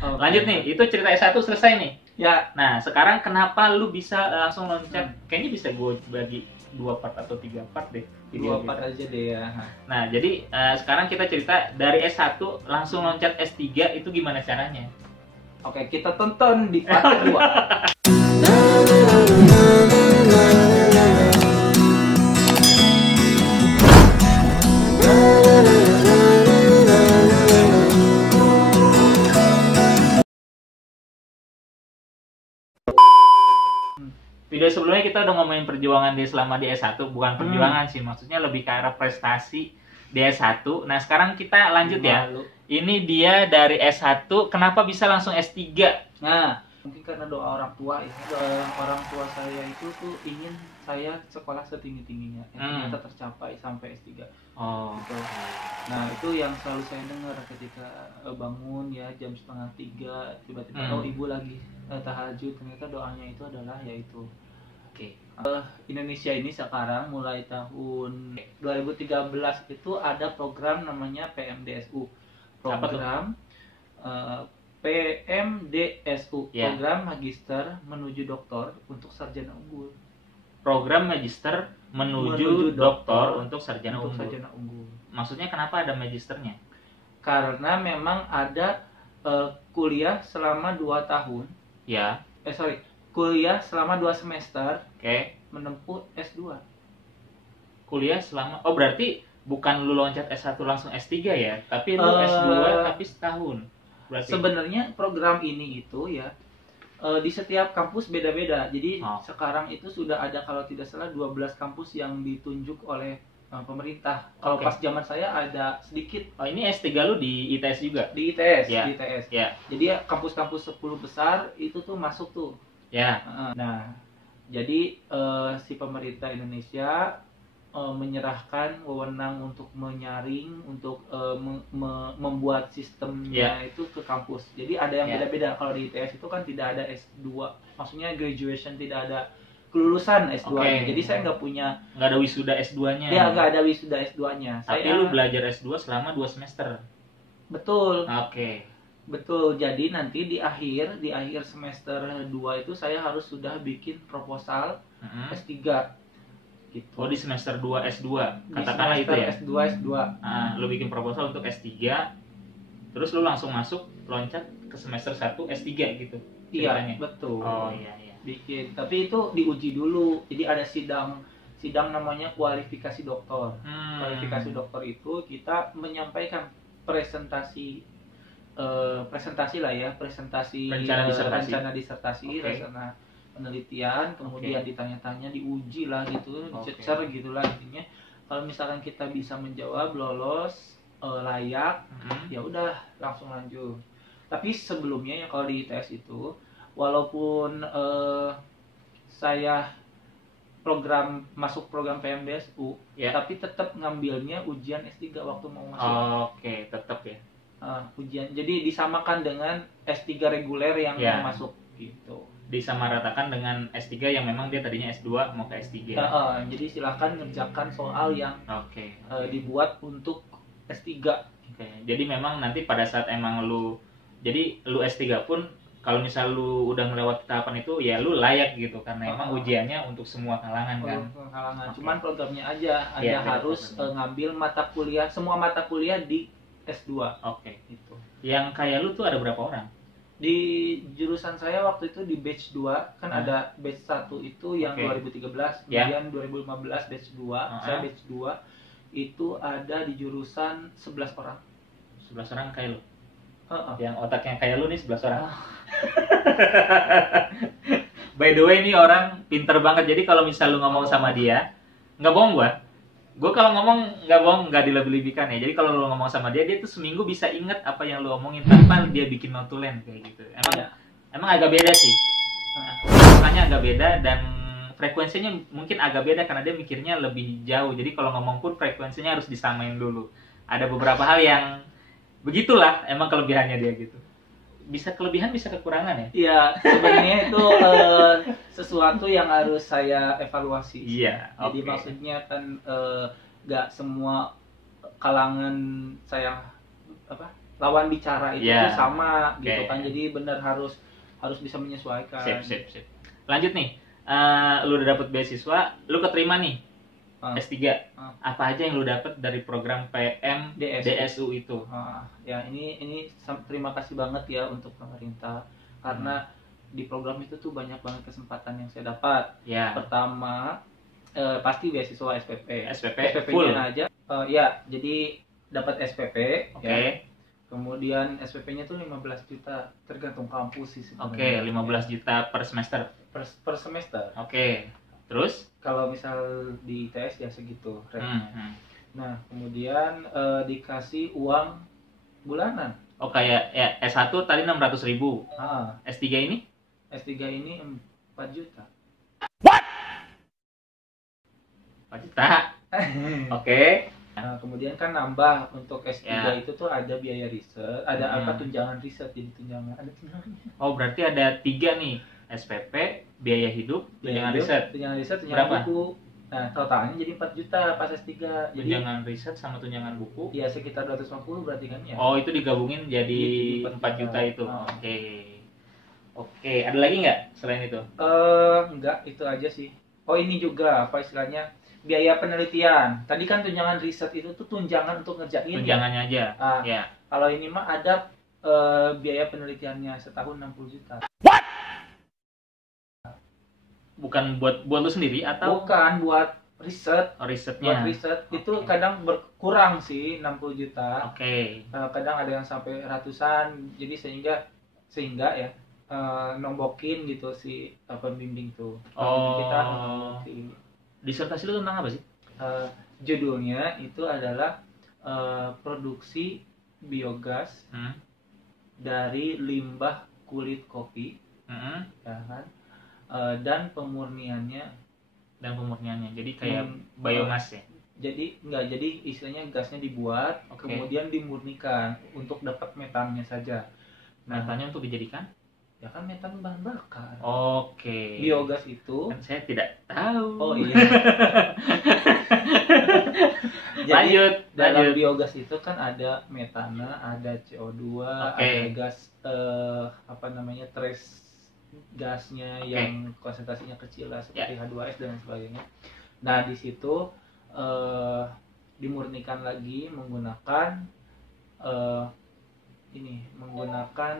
Lanjut nih, itu cerita S1 selesai nih. Ya. Nah, sekarang kenapa lu bisa langsung loncat? Kayaknya bisa gue bagi 2 part atau 3 part deh. 2 part aja deh ya. Nah, jadi sekarang kita cerita dari S1 langsung loncat S3 itu gimana caranya? Oke, kita tonton di part kedua. Video sebelumnya kita udah ngomongin perjuangan dia selama di S1, bukan perjuangan sih, maksudnya lebih ke arah prestasi di S1. Nah, sekarang kita lanjut ya. Ini dia dari S1, kenapa bisa langsung S3? Nah, mungkin karena doa orang tua ya. Orang tua saya itu tuh ingin saya sekolah setinggi-tingginya. Ternyata tercapai sampai S3. Oh. Gitu. Nah, itu yang selalu saya dengar ketika bangun ya jam 2:30, tiba-tiba ibu lagi tahajud, ternyata doanya itu adalah yaitu Indonesia ini sekarang mulai tahun 2013 itu ada program namanya PMDSU. Program PMDSU, program magister menuju doktor untuk sarjana unggul. Program magister menuju doktor untuk sarjana unggul. Maksudnya kenapa ada magisternya? Karena memang ada kuliah selama 2 tahun. Ya. Kuliah selama 2 semester. Menempuh S2. Kuliah selama, berarti bukan lu loncat S1 langsung S3 ya, tapi lu S2 tapi setahun. Berarti sebenarnya program ini itu ya di setiap kampus beda-beda. Jadi sekarang itu sudah ada kalau tidak salah 12 kampus yang ditunjuk oleh pemerintah. Kalau pas zaman saya ada sedikit. Ini S3 lu di ITS juga? Di ITS, ya. Di ITS. Ya. Jadi kampus-kampus 10 besar itu tuh masuk tuh. Ya. Nah, jadi si pemerintah Indonesia menyerahkan wewenang untuk menyaring, untuk membuat sistemnya itu ke kampus. Jadi ada yang beda-beda. Kalau di ITS itu kan tidak ada S2, maksudnya graduation, tidak ada kelulusan S2-nya. Jadi saya nggak ada wisuda S2-nya. Ya, nggak ada wisuda S2-nya. Tapi lu belajar S2 selama 2 semester. Betul. Betul. Jadi nanti di akhir semester 2 itu saya harus sudah bikin proposal S3. Gitu. Di semester 2 S2. Katakanlah itu ya. S2. Lu bikin proposal untuk S3. Terus lu langsung masuk loncat ke semester 1 S3 gitu. Iya, betul. Iya. Bikin. Tapi itu diuji dulu. Jadi ada sidang namanya kualifikasi doktor. Kualifikasi doktor itu kita menyampaikan presentasi rencana disertasi, rencana penelitian, kemudian ditanya-tanya, diuji lah gitu, dicecer gitulah intinya. Kalau misalkan kita bisa menjawab, lolos, layak, ya udah langsung lanjut. Tapi sebelumnya ya kalau di ITS itu, walaupun saya masuk program PMDSU, tapi tetap ngambilnya ujian S3 waktu mau masuk. Tetap ya. Ujian. Jadi disamakan dengan S3 reguler yang mau masuk gitu. Disamaratakan dengan S3 yang memang dia tadinya S2 mau ke S3. Jadi silahkan ngerjakan soal yang dibuat untuk S3. Jadi memang nanti pada saat emang lu S3 pun kalau misal lu udah melewati tahapan itu ya lu layak gitu karena emang ujiannya untuk semua kalangan kan. Cuman programnya aja harus ngambil semua mata kuliah di S2. Gitu. Yang kayak lu tuh ada berapa orang? Di jurusan saya waktu itu di batch 2 kan ada batch 1 itu yang 2013, kemudian 2015 batch 2, saya batch 2 itu ada di jurusan 11 orang. 11 orang kayak lu? Yang otaknya kayak lu nih 11 orang. By the way, ini orang pinter banget. Jadi kalau misal lu ngomong sama dia, nggak bohong gue kalau ngomong nggak bohong, nggak dilebih-lebihkan ya. Jadi kalau lu ngomong sama dia tuh seminggu bisa inget apa yang lu omongin tanpa dia bikin notulen kayak gitu. Emang agak beda sih. Makanya agak beda dan frekuensinya mungkin agak beda karena dia mikirnya lebih jauh. Jadi kalau ngomong pun frekuensinya harus disamain dulu. Ada beberapa hal yang begitulah emang kelebihannya dia gitu. Bisa kelebihan bisa kekurangan ya? Iya, sebenarnya itu sesuatu yang harus saya evaluasi. Jadi maksudnya kan nggak semua kalangan saya lawan bicara itu Ya. tuh sama gitu Oke. kan. Jadi benar harus bisa menyesuaikan. Sip. Lanjut nih. Lu udah dapet beasiswa, lu keterima nih S3. Apa aja yang lu dapet dari program PM DSU itu? Ya ini terima kasih banget ya untuk pemerintah karena di program itu tuh banyak banget kesempatan yang saya dapat. Ya. Pertama pasti beasiswa SPP. SPP full aja. Ya, jadi dapat SPP. Oke. Ya. Kemudian SPP-nya tuh 15 juta tergantung kampus sih Oke, sebenarnya. 15 juta per semester. Per semester. Oke. Terus? Kalau misal di ITS ya segitu. Nah, kemudian dikasih uang bulanan. Oh, kayak ya S1 tadi 600.000. S3 ini? S3 ini 4 juta. 4 juta. Oke. Nah, kemudian kan nambah untuk S3 Ya. itu tuh ada biaya riset, ada apa tunjangan riset, jadi tunjangannya. Oh, berarti ada 3 nih. SPP, biaya hidup, tunjangan riset. Tunjangan riset, Berapa? tunjangan buku. Nah, totalnya jadi 4 juta pas S3. Jadi Tunjangan riset sama tunjangan buku. ya sekitar 250 berarti kan ya. Oh, itu digabungin jadi 4 juta itu. Oke. Oke, ada lagi nggak selain itu? Enggak, itu aja sih. Oh, ini juga apa istilahnya? Biaya penelitian. Tadi kan tunjangan riset itu tuh tunjangan untuk ngerjain. Tunjangannya aja. Ya. Kalau ini mah ada biaya penelitiannya setahun 60 juta. Bukan buat lu sendiri atau? Bukan, buat riset. Oh, risetnya. Buat riset itu kadang berkurang sih 60 juta. Oke. Kadang ada yang sampai ratusan. Jadi sehingga ya nombokin gitu si pembimbing tuh. Kita nombokin. Disertasi lu tentang apa sih? Judulnya itu adalah produksi biogas dari limbah kulit kopi, ya kan? Dan pemurniannya. Jadi kayak biogas ya. Jadi istilahnya gasnya dibuat, kemudian dimurnikan untuk dapat metannya saja. Nah, metannya untuk dijadikan? Ya kan metan bahan bakar. Oke. Biogas itu kan saya tidak tahu. Oh iya. Lanjut. Dalam biogas itu kan ada metana, ada CO2, ada gas trace gasnya yang konsentrasinya kecil lah seperti H2S dan sebagainya. Nah, di situ dimurnikan lagi menggunakan menggunakan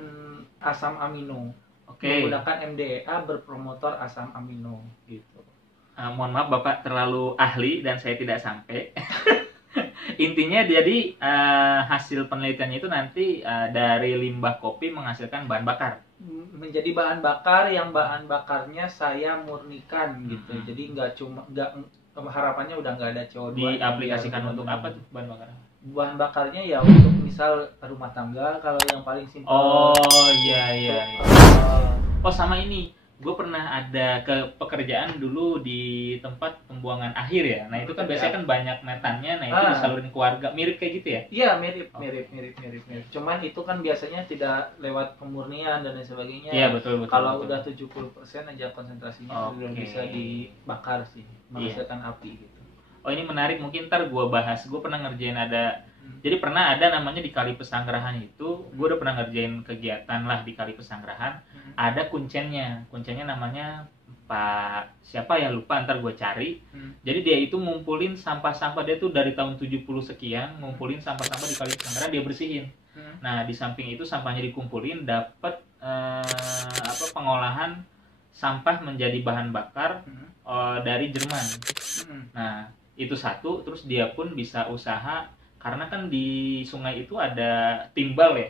asam amino. Menggunakan MDA berpromotor asam amino gitu. Mohon maaf Bapak terlalu ahli dan saya tidak sampai. Intinya jadi hasil penelitiannya itu nanti dari limbah kopi menghasilkan bahan bakar. Menjadi bahan bakar yang bahan bakarnya saya murnikan gitu. Jadi harapannya udah nggak ada CO2. Diaplikasikan untuk apa tuh bahan bakar? Bahan bakarnya ya untuk misal rumah tangga kalau yang paling simpel. Oh iya. Oh sama ini, gue pernah ada ke pekerjaan dulu di tempat pembuangan akhir ya. Nah itu kan biasanya kan banyak metannya, nah itu disalurin ke warga, mirip kayak gitu ya? Iya mirip. Cuman itu kan biasanya tidak lewat pemurnian dan lain sebagainya. Iya betul. Kalau udah 70% aja konsentrasinya sudah bisa dibakar sih, menghasilkan api gitu. Oh ini menarik, mungkin ntar gue bahas. Gue pernah ngerjain jadi pernah ada namanya di Kali Pesanggerahan itu, gue udah pernah ngerjain kegiatan lah di Kali Pesanggerahan. Ada kuncennya namanya Pak siapa ya lupa, ntar gue cari. Jadi dia itu ngumpulin sampah-sampah, dia tuh dari tahun 70 sekian ngumpulin sampah-sampah di Kali Pesanggerahan, dia bersihin. Nah di samping itu sampahnya dikumpulin, dapat pengolahan sampah menjadi bahan bakar dari Jerman. Nah itu satu, terus dia pun bisa usaha karena kan di sungai itu ada timbal ya,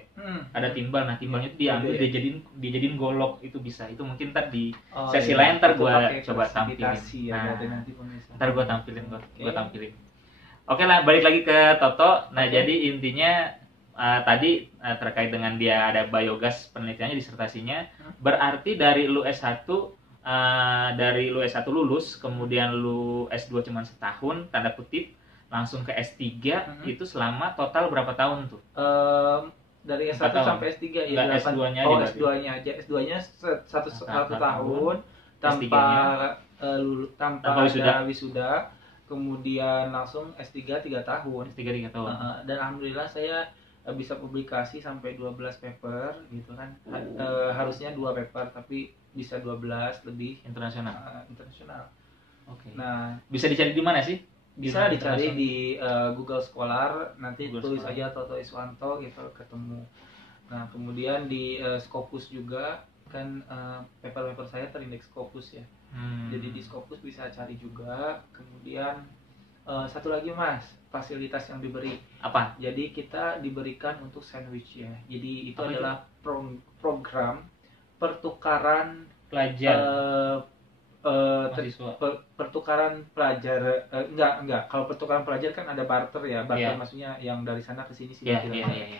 ada timbal. Nah timbalnya itu diambil, dijadiin golok, itu bisa. Itu mungkin ntar di sesi lain ntar gue coba tampilin. Ntar gue tampilin. Oke lah, balik lagi ke Toto. Nah jadi intinya tadi terkait dengan dia ada biogas penelitiannya, disertasinya. Berarti dari lu S1 lulus, kemudian lu S2 cuma setahun, tanda kutip, langsung ke S3, itu selama total berapa tahun tuh? Dari S1 sampai S3 ya. S2-nya aja. S2-nya satu tahun tanpa ada wisuda. Kemudian langsung S3 3 tahun. Dan Dan alhamdulillah saya bisa publikasi sampai 12 paper gitu kan. Harusnya 2 paper tapi bisa 12 lebih Internasional. Internasional. Oke. Nah, Bisa dicari di mana sih? bisa dicari di Google Scholar, nanti Google tulis Scholar. aja Toto Iswanto gitu ketemu. Nah, kemudian di Scopus juga kan paper-paper saya terindeks Scopus ya. Jadi di Scopus bisa cari juga. Kemudian satu lagi Mas, fasilitas yang diberi. Apa? Jadi kita diberikan untuk sandwich ya. Jadi itu Apa adalah program pertukaran Pelajar, mahasiswa. mahasiswa. Pertukaran pelajar enggak. Kalau pertukaran pelajar kan ada barter ya. Barter Iya. maksudnya yang dari sana ke sini Iya, gitu. iya, iya.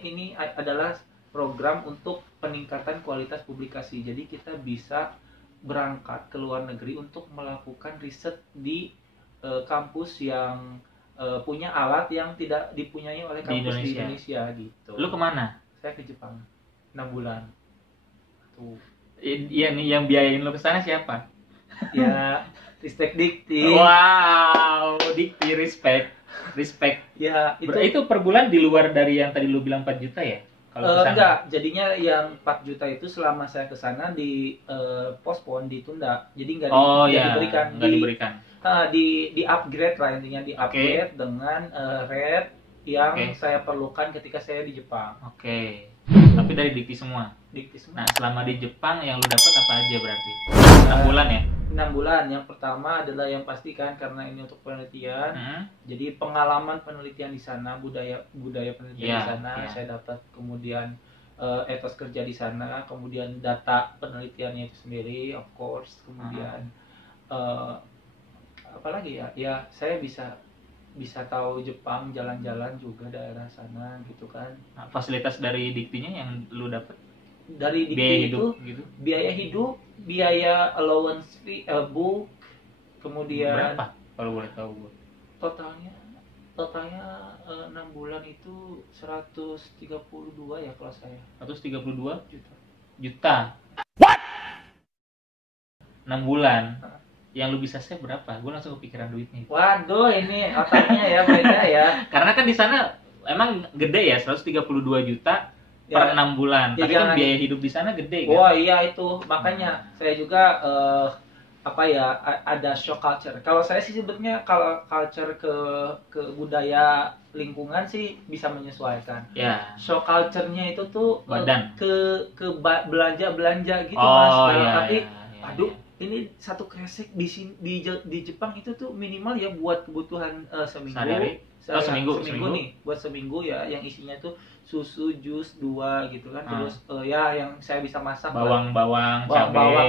Ini adalah program untuk peningkatan kualitas publikasi. Jadi kita bisa berangkat ke luar negeri untuk melakukan riset di kampus yang punya alat yang tidak dipunyai oleh kampus di Indonesia gitu. Lu kemana? Saya ke Jepang 6 bulan. Tuh. Iya nih, yang biayain lu ke sana siapa? Ya, Ristek Dikti. Wow, Dikti, respect. Ya, itu per bulan di luar dari yang tadi lu bilang 4 juta ya? Kalau enggak, jadinya yang 4 juta itu selama saya ke sana di postpone, ditunda. Jadi enggak diberikan. Enggak diberikan. Di upgrade lah intinya, di upgrade dengan rate yang saya perlukan ketika saya di Jepang. Oke. Tapi dari Dikti semua. Nah, selama di Jepang yang lu dapat apa aja berarti? 6 bulan ya? 6 bulan. Yang pertama adalah yang pasti kan karena ini untuk penelitian. Jadi pengalaman penelitian di sana, budaya penelitian di sana saya dapat, kemudian etos kerja di sana, kemudian data penelitiannya itu sendiri of course, kemudian apalagi ya saya bisa tahu Jepang, jalan-jalan juga daerah sana gitu kan. Nah, fasilitas dari Diktinya yang lu dapat dari Dikti itu gitu. Biaya hidup, biaya allowance fee, book, kemudian berapa kalau boleh tahu gua? Totalnya 6 bulan itu 132 ya kalau saya. 132 juta. What? 6 bulan. Yang lu bisa save berapa? Gue langsung kepikiran duitnya. Waduh, ini otaknya ya beda ya. Karena kan di sana emang gede ya, 132 juta per 6 bulan. Tapi kan biaya hidup di sana gede kan? Wah iya itu, makanya saya juga ada shock culture. Kalau saya sih sebetulnya kalau culture ke budaya lingkungan sih bisa menyesuaikan. Ya. Shock culture-nya itu tuh ke belanja gitu oh, Mas. Tapi aduh, ini satu kresek di Jepang itu tuh minimal ya buat kebutuhan seminggu. Seminggu nih, buat seminggu ya, yang isinya tuh susu, jus 2 gitu kan. Terus yang saya bisa masak bawang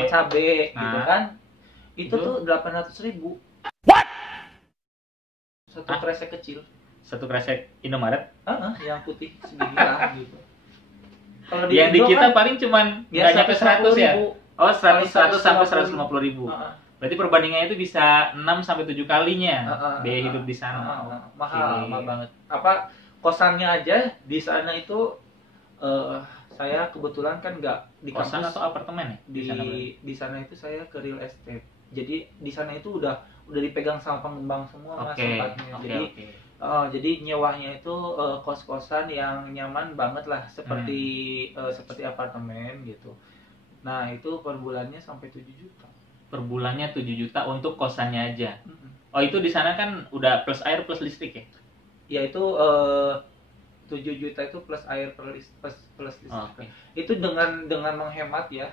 cabe gitu kan. Itu tuh 800.000. What? Satu kresek kecil. Satu kresek Indomaret? Yang putih segini lah gitu. Kalau yang di kita kan, paling cuman nggak nyampe 100 ya? Oh, 100 sampai 150.000. Berarti perbandingannya itu bisa 6 sampai 7 kalinya biaya hidup di sana. Mahal banget. Kosannya aja di sana itu saya kebetulan kan nggak di kosan kampus. Atau apartemen ya? Di sana itu saya ke real estate. Jadi di sana itu udah dipegang sama pengembang semua Mas tempatnya. Jadi nyewanya itu kos-kosan yang nyaman banget lah, seperti apartemen gitu. Nah, itu per bulannya sampai 7 juta. Per bulannya 7 juta untuk kosannya aja. Oh, itu di sana kan udah plus air plus listrik ya? Ya itu 7 juta itu plus air plus listrik. Itu dengan menghemat ya,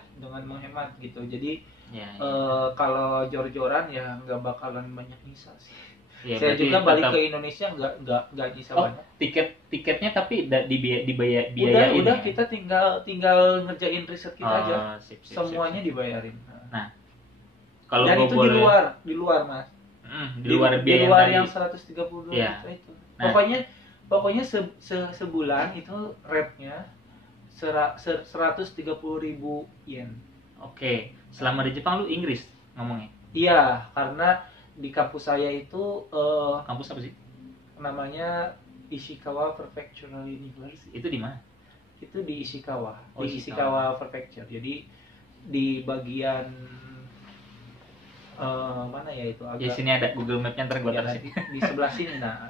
gitu. Jadi kalau jor-joran ya nggak bakalan banyak nyisa sih. Ya, saya juga balik ke Indonesia nggak nyisa banyak. Tiketnya tapi dibiayain. Udah kita tinggal ngerjain riset kita aja. Semuanya dibayarin. Nah, kalau dan itu di luar Mas. Di luar biaya yang 132 juta itu. Pokoknya sebulan itu rate-nya 130.000 yen. Oke. Selama di Jepang lu Inggris ngomongnya? Iya, karena di kampus saya itu kampus apa sih? Namanya Ishikawa Prefectural University. Itu di mana? Itu di Ishikawa. Di Ishikawa Prefecture. Jadi di bagian mana ya itu? Ya sini ada Google Map-nya, ntar gue taruh di sebelah sini. Nah.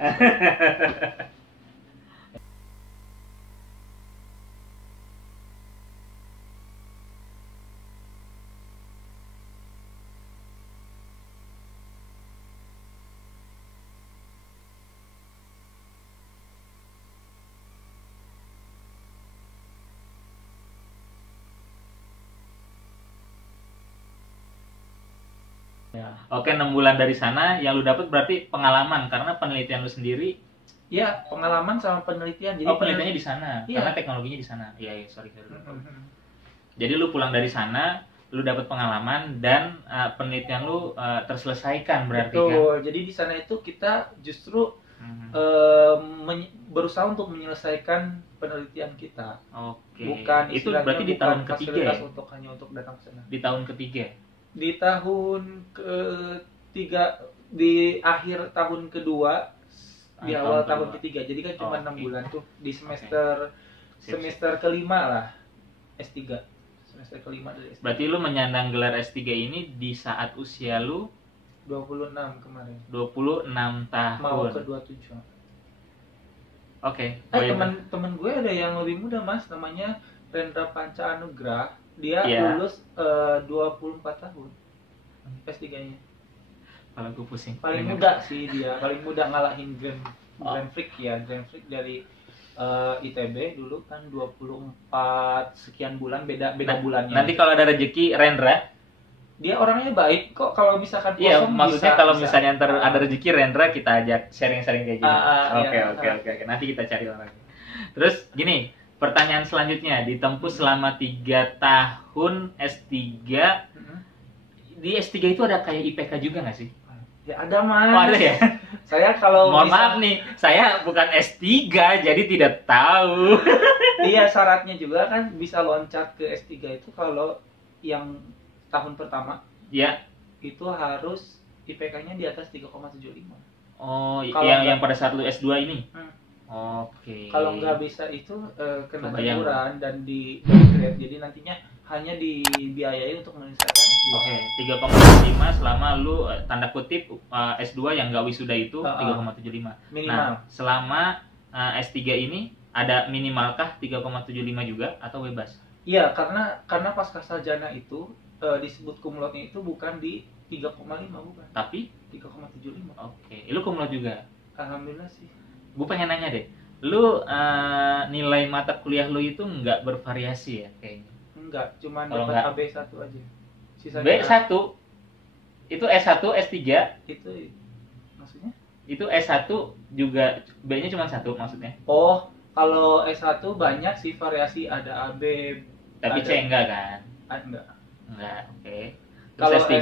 Ya. Oke, 6 bulan dari sana yang lu dapat berarti pengalaman karena penelitian lu sendiri. Ya, pengalaman sama penelitian. Jadi penelitiannya di sana. Iya. Karena teknologinya di sana. Iya, sorry. Jadi lu pulang dari sana, lu dapat pengalaman dan penelitian lu terselesaikan berarti. Betul. Kan? Jadi di sana itu kita justru berusaha untuk menyelesaikan penelitian kita. Oke. Bukan itu berarti di tahun ketiga ya? Untuk hanya untuk datang ke sana. Di tahun ketiga. Di tahun ketiga, di akhir tahun kedua, di awal tahun ketiga. Jadi kan cuma 6 bulan tuh di semester kelima lah S3. Semester kelima dari S3. Berarti lu menyandang gelar S3 ini di saat usia lu 26 kemarin. 26 tahun. Mau ke 27. Oke. Temen gue ada yang lebih muda, Mas, namanya Rendra Panca Anugrah. Dia lulus 24 tahun. S3-nya. Kalau gue pusing. Paling muda sih dia, paling muda ngalahin Grand Freak ya. Grand Freak dari ITB dulu kan 24 sekian bulan, beda bulannya. Nanti kalau ada rezeki Rendra, dia orangnya baik kok, kalau misalkan kosong. Iya, maksudnya kalau misalnya ntar ada rezeki Rendra, kita ajak sharing-sharing kayak gini. Oke. Nanti kita cari orangnya. Terus gini, pertanyaan selanjutnya, ditempuh selama 3 tahun S3. Di S3 itu ada kayak IPK juga nggak sih? Ya ada, Mas. Oh, ada ya? Saya kalau maaf nih, saya bukan S3 jadi tidak tahu. Iya, syaratnya juga kan bisa loncat ke S3 itu kalau yang tahun pertama. Ya. Itu harus IPK-nya di atas 3,75. Oh, yang pada saat lu S2 ini? Oke. Kalau nggak bisa itu kena teguran dan di downgrade. Jadi nantinya hanya dibiayai untuk menyelesaikan S2. Oke, 3,75 selama lu tanda kutip S2 yang nggak wisuda itu 3,75. Minimal. Nah, selama S3 ini ada minimalkah 3,75 juga atau bebas? Iya, karena pasca sarjana itu disebut cum laude-nya itu bukan di 3,5, bukan. Tapi 3,75. Oke, lu cum laude juga? Alhamdulillah sih. Gue pengen nanya deh, lu nilai mata kuliah lu itu nggak bervariasi ya kayaknya? Enggak, cuma dapat AB1 aja. Sisanya B1? Itu S1, S3? Itu maksudnya? Itu S1 juga B-nya cuma 1 maksudnya? Oh, kalau S1 banyak sih variasi, ada AB. Tapi C enggak kan? Enggak, oke. Kalau S3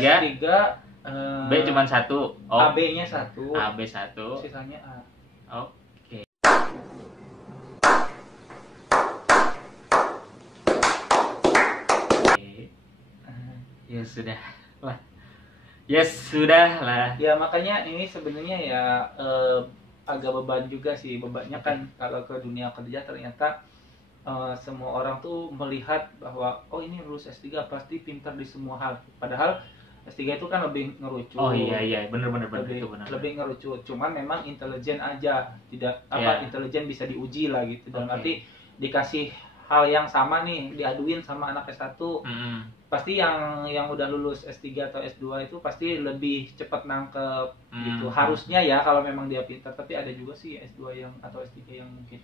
B cuma 1. AB-nya 1. AB1. Sisanya A. Oke. Ya sudah. Wah. Ya sudah lah. Ya makanya ini sebenarnya ya agak beban juga sih. Bebannya kan kalau ke dunia kerja ternyata semua orang tuh melihat bahwa oh ini lulus S3 pasti pintar di semua hal. Padahal S3 itu kan lebih ngerucut. Oh iya, benar lebih, itu benar. Lebih ngerucut. Cuman memang intelijen aja, tidak intelijen bisa diuji lah gitu. Dalam arti dikasih hal yang sama nih, diaduin sama anak S1. Pasti yang udah lulus S3 atau S2 itu pasti lebih cepat nangkep gitu. Harusnya ya kalau memang dia pintar, tapi ada juga sih S2 yang atau S3 yang mungkin.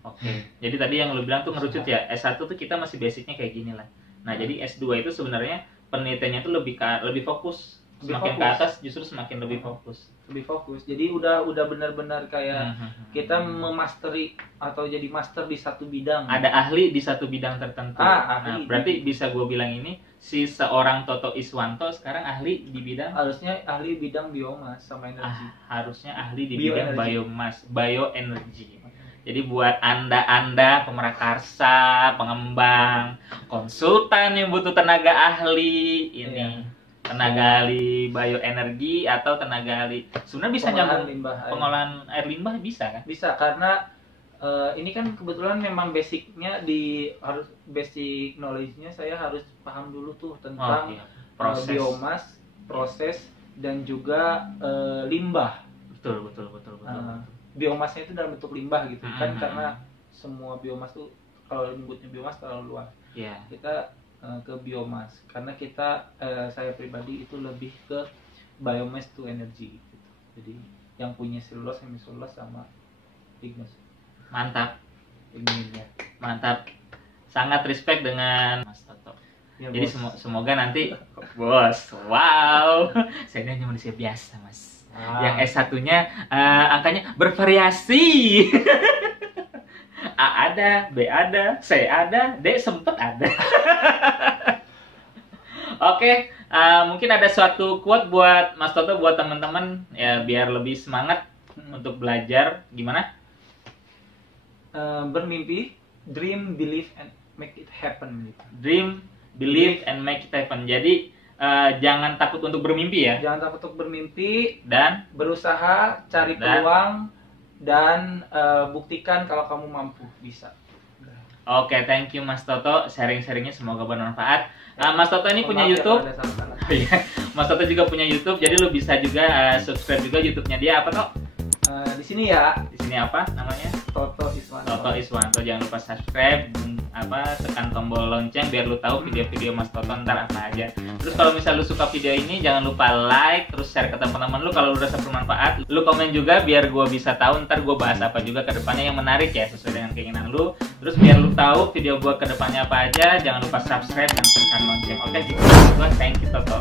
Oke. Jadi tadi yang lu bilang tuh ngerucut ya. S1 tuh kita masih basicnya kayak gini lah. Nah, jadi S2 itu sebenarnya penelitiannya tuh lebih fokus. Semakin ke atas justru semakin lebih fokus. Lebih fokus. Jadi udah benar-benar kayak kita memasteri atau jadi master di satu bidang. Ada ahli di satu bidang tertentu. Nah, berarti bisa gue bilang ini si seorang Toto Iswanto sekarang ahli di bidang, harusnya ahli bidang biomas sama energi. Harusnya ahli di bidang biomas, bioenergi. Jadi buat anda pemrakarsa, pengembang, konsultan yang butuh tenaga ahli ini, tenaga ahli bioenergi atau tenaga ahli sebenarnya bisa nyambung pengolahan air limbah bisa kan? Bisa karena ini kan kebetulan memang basicnya harus basic knowledge-nya saya harus paham dulu tuh tentang biomas, proses dan juga limbah. Betul. Biomasnya itu dalam bentuk limbah gitu kan, karena semua biomas tuh kalau nyebutnya biomas terlalu luas. Kita ke biomas karena saya pribadi itu lebih ke biomass to energy gitu. Jadi yang punya selulose, hemiselulose sama lignose. Mantap. Sangat respect dengan Mas Toto. Jadi semoga nanti Bos, wow. Saya ini hanya manusia biasa, Mas. Yang S1-nya angkanya bervariasi. A ada, B ada, C ada, D sempet ada. Oke, mungkin ada suatu quote buat Mas Toto, buat teman-teman ya, biar lebih semangat untuk belajar. Gimana? Bermimpi, dream, believe, and make it happen. Dream, believe, and make it happen. Jadi jangan takut untuk bermimpi ya. Jangan takut untuk bermimpi Dan berusaha, cari peluang, dan buktikan kalau kamu mampu, bisa. Oke, thank you Mas Toto, sharing-sharingnya semoga bermanfaat. Mas Toto ini punya YouTube. Mas Toto juga punya YouTube, jadi lu bisa juga subscribe juga YouTube-nya dia. Apa Tok? Di sini ya. Di sini apa namanya? Toto Iswanto. Toto Iswanto. Jangan lupa subscribe, tekan tombol lonceng biar lu tahu video-video Mas Toto ntar apa aja. Terus kalau misal lu suka video ini, jangan lupa like, terus share ke teman-teman lu kalau lu rasa bermanfaat. Lu komen juga biar gua bisa tahu ntar gua bahas apa juga ke depannya yang menarik ya, sesuai dengan keinginan lu. Terus biar lu tahu video gua ke depannya apa aja, jangan lupa subscribe dan tekan lonceng. Oke, gitu. Gua thank you Toto.